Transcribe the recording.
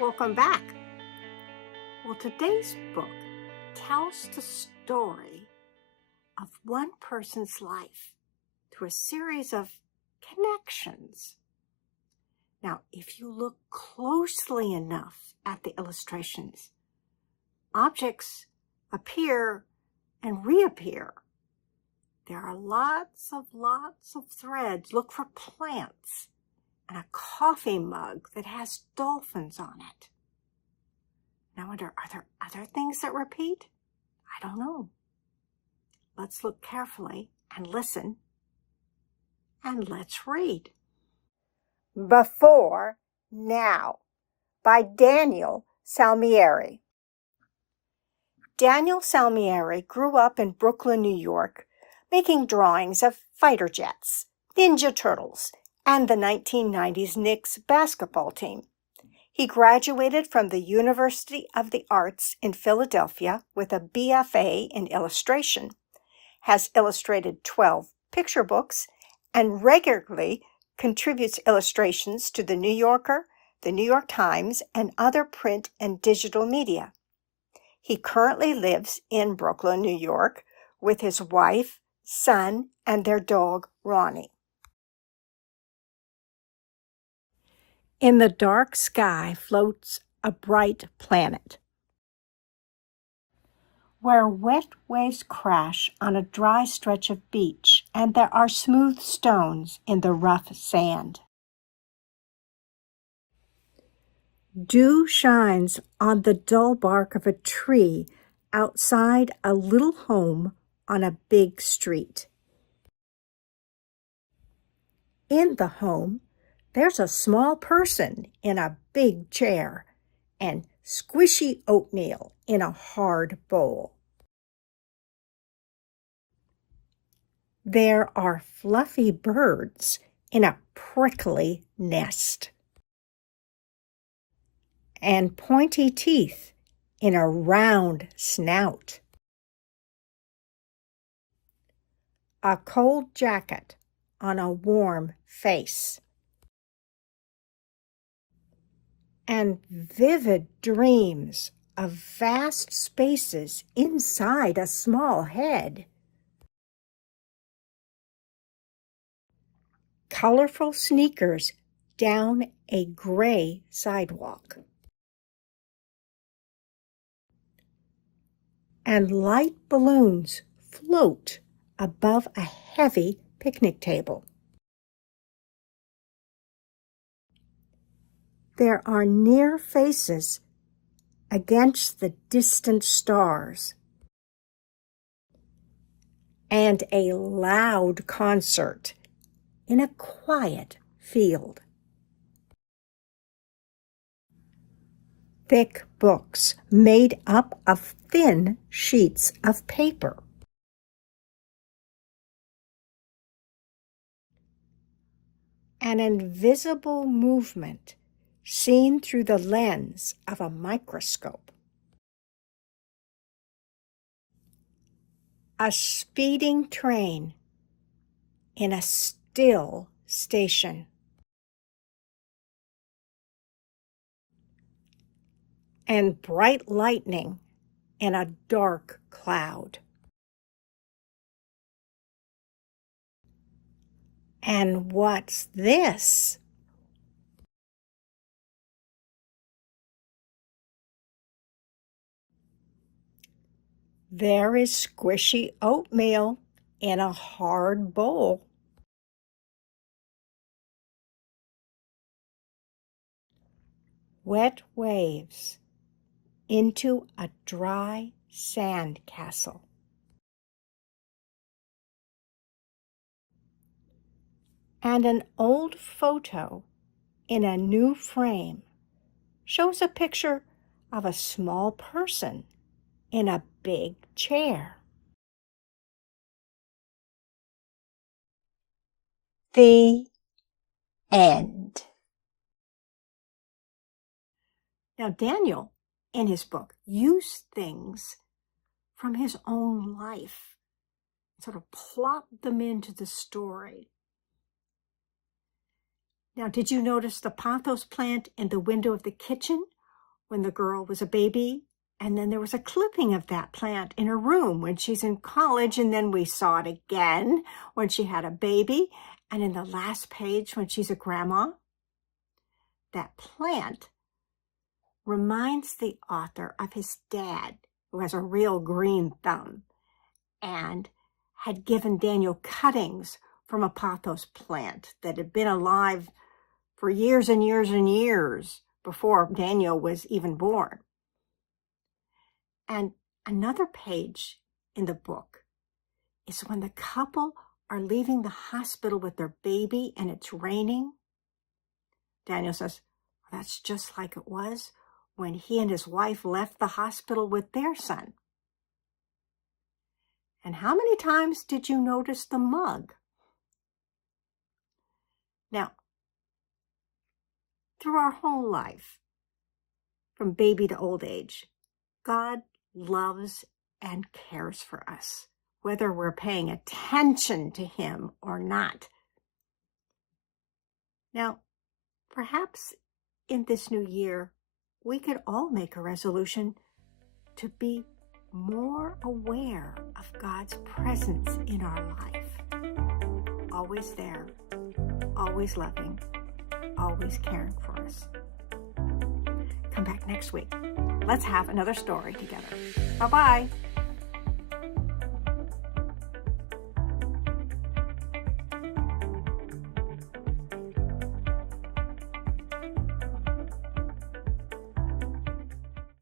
Welcome back. Well, today's book tells the story of one person's life through a series of connections. Now, if you look closely enough at the illustrations, objects appear and reappear. There are lots of threads. Look for plants and a coffee mug that has dolphins on it. Now, I wonder, are there other things that repeat? I don't know. Let's look carefully and listen, and let's read. Before Now by Daniel Salmieri. Daniel Salmieri grew up in Brooklyn, New York, making drawings of fighter jets, Ninja Turtles, and the 1990s Knicks basketball team. He graduated from the University of the Arts in Philadelphia with a BFA in illustration, has illustrated 12 picture books, and regularly contributes illustrations to The New Yorker, The New York Times, and other print and digital media. He currently lives in Brooklyn, New York, with his wife, son, and their dog, Ronnie. In the dark sky floats a bright planet, where wet waves crash on a dry stretch of beach, and there are smooth stones in the rough sand. Dew shines on the dull bark of a tree outside a little home on a big street. In the home, there's a small person in a big chair and squishy oatmeal in a hard bowl. There are fluffy birds in a prickly nest, and pointy teeth in a round snout. A cold jacket on a warm face, and vivid dreams of vast spaces inside a small head. Colorful sneakers down a gray sidewalk, and light balloons float above a heavy picnic table. There are near faces against the distant stars, and a loud concert in a quiet field. Thick books made up of thin sheets of paper. An invisible movement seen through the lens of a microscope. A speeding train in a still station. And bright lightning in a dark cloud. And what's this? There is squishy oatmeal in a hard bowl. Wet waves into a dry sand castle. And an old photo in a new frame shows a picture of a small person in a big chair. The end. Now, Daniel, in his book, used things from his own life, sort of plopped them into the story. Now, did you notice the pothos plant in the window of the kitchen when the girl was a baby, and then there was a clipping of that plant in her room when she's in college, and then we saw it again when she had a baby, and in the last page when she's a grandma. That plant reminds the author of his dad, who has a real green thumb, and had given Daniel cuttings from a pothos plant that had been alive for years and years and years before Daniel was even born. And another page in the book is when the couple are leaving the hospital with their baby and it's raining. Daniel says, well, that's just like it was when he and his wife left the hospital with their son. And how many times did you notice the mug? Now, through our whole life, from baby to old age, God loves and cares for us, whether we're paying attention to him or not. Now, perhaps in this new year, we could all make a resolution to be more aware of God's presence in our life. Always there, always loving, always caring for us. Come back next week. Let's have another story together. Bye-bye.